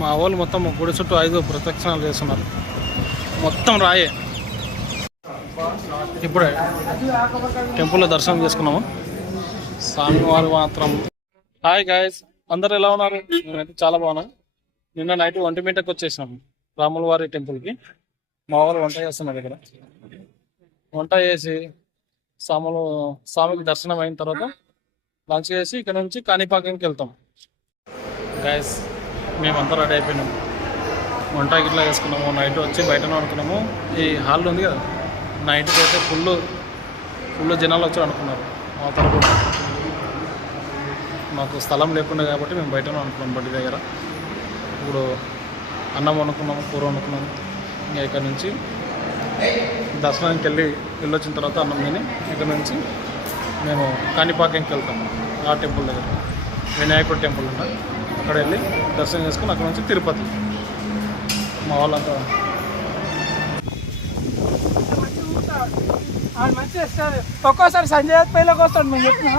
మా వాళ్ళు మొత్తం గుడి చుట్టూ ఐదు ప్రదక్షిణాలు చేస్తున్నారు. మొత్తం రాయే. ఇప్పుడే టెంపుల్లో దర్శనం చేసుకున్నాము. స్వామివారు మాత్రం. హాయ్ గాయస్ అందరు ఎలా ఉన్నారు? నేనైతే చాలా బాగున్నా. నిన్న నైట్ ఒంటి మీటకు వచ్చేసాము రాముల వారి టెంపుల్కి. మా వాళ్ళు వంట చేస్తున్నారు ఇక్కడ. వంట చేసి స్వాములు స్వామికి దర్శనం అయిన తర్వాత లంచ్ చేసి ఇక్కడ నుంచి కాణిపాకంకి వెళ్తాం. గాయస్ మేమంతా రెడీ అయిపోయినాం. వంట గిట్లా వేసుకున్నాము నైట్ వచ్చి బయటనే అనుకున్నాము ఈ హాల్ ఉంది కదా నైట్కి అయితే ఫుల్ ఫుల్ జనాలు వచ్చి అనుకున్నారు మా తరపున మాకు స్థలం లేకుండా కాబట్టి మేము బయటనే అనుకున్నాం బండి దగ్గర. ఇప్పుడు అన్నం వండుకున్నాము కూర వండుకున్నాము. ఇంకా ఇక్కడ నుంచి దర్శనానికి వెళ్ళి వెళ్ళొచ్చిన తర్వాత అన్నం తిని ఇక్కడ నుంచి మేము కాణిపాకంకి వెళ్తాము ఆ టెంపుల్ దగ్గర. వినాయకుడు టెంపుల్ ఉంటుంది అక్కడ వెళ్ళి దర్శనం చేసుకుని అక్కడ నుంచి తిరుపతి. మా వాళ్ళంతా. ఒక్కోసారి సంజయ్ పైలోకి వస్తాడు మేము చెప్పిన.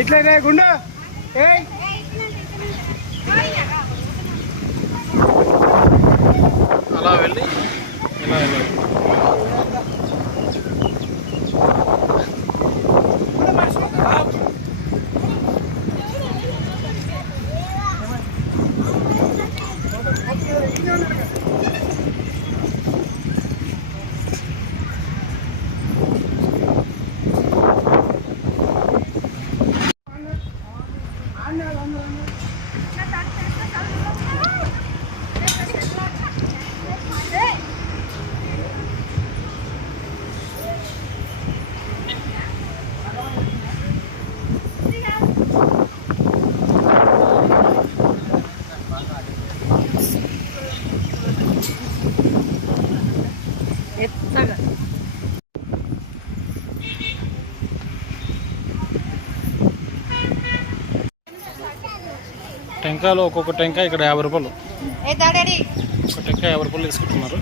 ఇట్లనే గుండా. ఏ అలా వెళ్ళి ఇలా వెళ్ళాలి టెంకాయలు ఒక్కొక్క టెంకాయ ఇక్కడ యాభై రూపాయలు. ఒక టెంకాయ యాభై రూపాయలు తీసుకుంటున్నారు.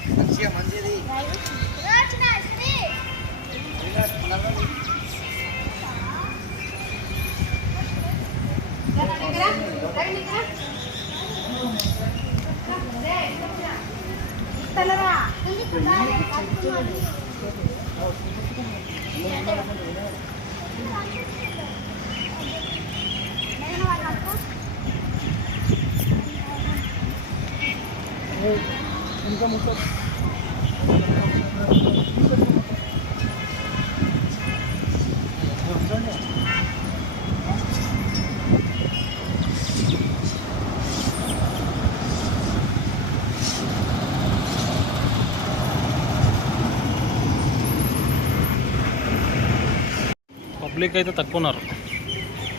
పబ్లిక్ అయితే తక్కువ ఉన్నారు.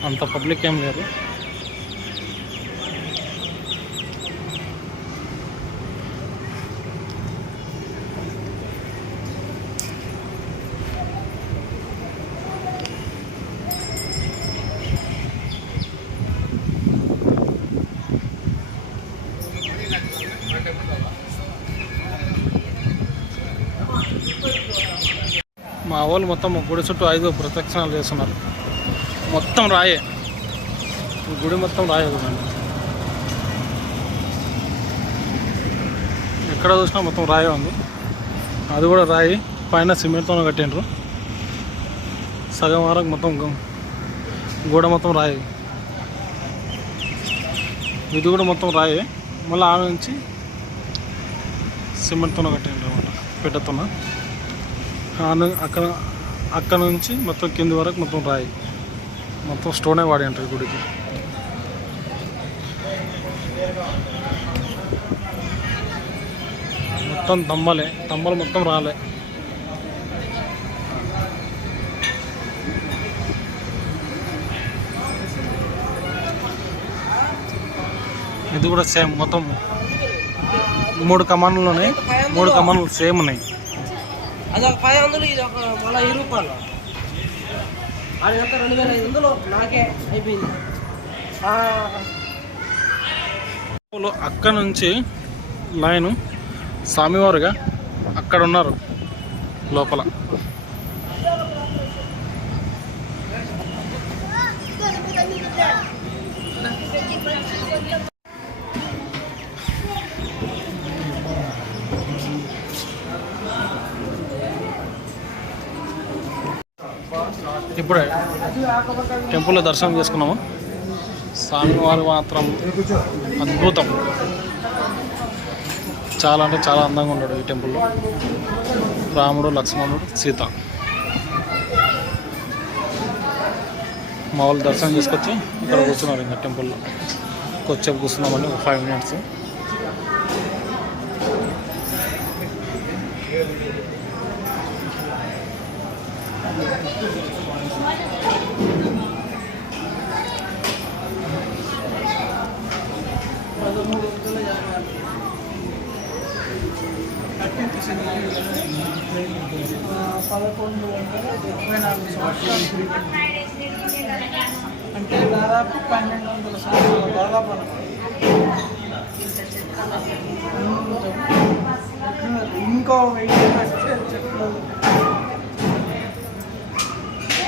అంత పబ్లిక్ ఏం లేదు. వాళ్ళు మొత్తం గుడి చుట్టూ ఐదు ప్రదక్షిణాలు చేస్తున్నారు. మొత్తం రాయే. గుడి మొత్తం రాయే చూడండి ఎక్కడ చూసినా మొత్తం రాయే ఉంది. అది కూడా రాయి. పైన సిమెంట్తో కట్టిండ్రు. సగం వరకు మొత్తం గూడ గోడ మొత్తం రాయి. ఇది కూడా మొత్తం రాయి. మళ్ళీ ఆమె నుంచి సిమెంట్తో కట్టిండ్రు అనమాట పెట్టతున్నా అక్కడ అక్కడ నుంచి మొత్తం కింది వరకు మొత్తం రాయి. మొత్తం స్టోనే వాడి అంటారు గుడికి. మొత్తం తమ్మలే తమ్మలు మొత్తం రాలే. ఇది కూడా సేమ్ మొత్తం. మూడు కమాన్లు ఉన్నాయి మూడు కమాన్లు సేమ్ ఉన్నాయి. అది ఒక పది వందలు ఇది ఒక మళ్ళీ వెయ్యి రూపాయలు. అది ఎంత? రెండు వేల ఐదు వందలు? నాకే అయిపోయింది. ఆ, అక్కడ నుంచి లైను స్వామివారుగా అక్కడ ఉన్నారు లోపల ఇప్పుడే టెంపుల్లో దర్శనం చేసుకున్నాము. స్వామివారు మాత్రం అద్భుతం. చాలా అంటే చాలా అందంగా ఉన్నాడు ఈ టెంపుల్లో. రాముడు లక్ష్మణుడు సీత. మా వాళ్ళు దర్శనం చేసుకొచ్చి ఇక్కడ కూర్చున్నారు ఇంకా టెంపుల్లో. కొచ్చేపు కూర్చున్నామని ఒక ఫైవ్ మినిట్స్ పదకొండు వందల డెబ్బై నాలుగు సంవత్సరాలు అంటే దాదాపు పన్నెండు వందల సంవత్సరాలు దాదాపు ఇంకో వెయ్యి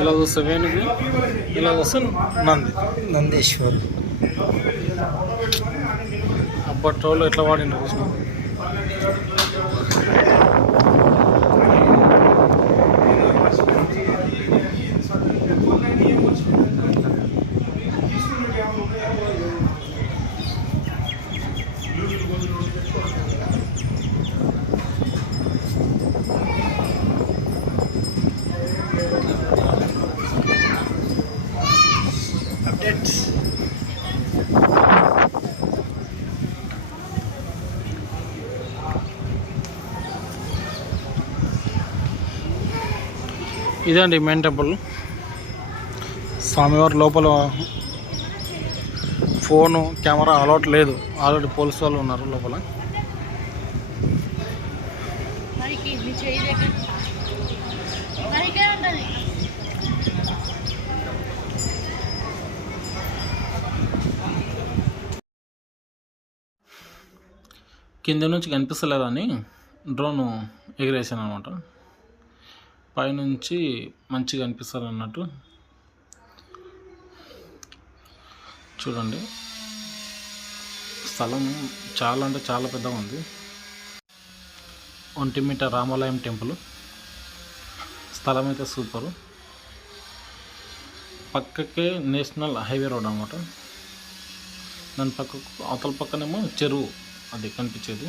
ఇలా చూస్తే వేణుకి ఇలా వస్తే నంది. నందేశ్వరుడు అప్పటి రోజులు ఎట్లా వాడిండ్రు కృష్ణ ఇదండి మెయిన్ టెంపుల్ స్వామివారి లోపల ఫోను కెమెరా అలౌట్ లేదు. ఆల్రెడీ పోలీసు వాళ్ళు ఉన్నారు లోపల. కింద నుంచి కనిపిస్తలేదని డ్రోన్ ఎగిరేసాను అనమాట పైనుంచి మంచిగా అనిపిస్తుంది అన్నట్టు చూడండి. స్థలం చాలా అంటే చాలా పెద్దగా ఉంది. ఒంటిమిట రామాలయం టెంపుల్. స్థలం అయితే సూపరు. పక్కకే నేషనల్ హైవే రోడ్ అనమాట దాని పక్కకు అవతల పక్కనేమో చెరువు అది కనిపించేది.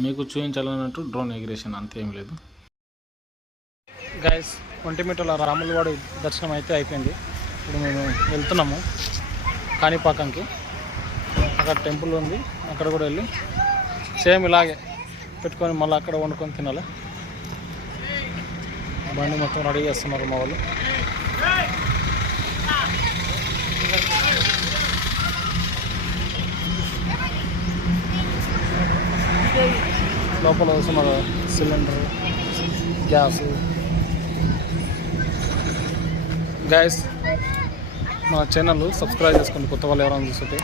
మీకు చూపించాలన్నట్టు డ్రోన్ ఎగిరేషన్ అంతేం లేదు. గైస్ ఒంటిమిట్టల రాములవాడు దర్శనం అయితే అయిపోయింది. ఇప్పుడు మేము వెళ్తున్నాము కాణిపాకంకి. అక్కడ టెంపుల్ ఉంది అక్కడ కూడా వెళ్ళి సేమ్ ఇలాగే పెట్టుకొని మళ్ళీ అక్కడ వండుకొని తినాలి. బండి మొత్తం రెడీ చేస్తున్నారు మా వాళ్ళు. లోపల వస్తున్నారు సిలిండర్ గ్యాస్. గ్యాస్ మా ఛానల్ సబ్స్క్రైబ్ చేసుకోండి. కొత్త వాళ్ళు ఎవరైనా చూస్తుంటే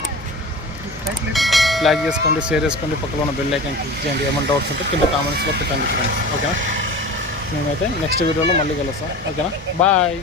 లైక్ చేసుకోండి షేర్ చేసుకోండి. పక్కలో ఉన్న బెల్ ఐకాన్ క్లిక్ చేయండి. ఏమైనా డౌట్స్ ఉంటే కింద కామెంట్స్లో పెట్టండి ఫ్రెండ్స్ ఓకేనా మేమైతే నెక్స్ట్ వీడియోలో మళ్ళీ కలుస్తాం. ఓకేనా బాయ్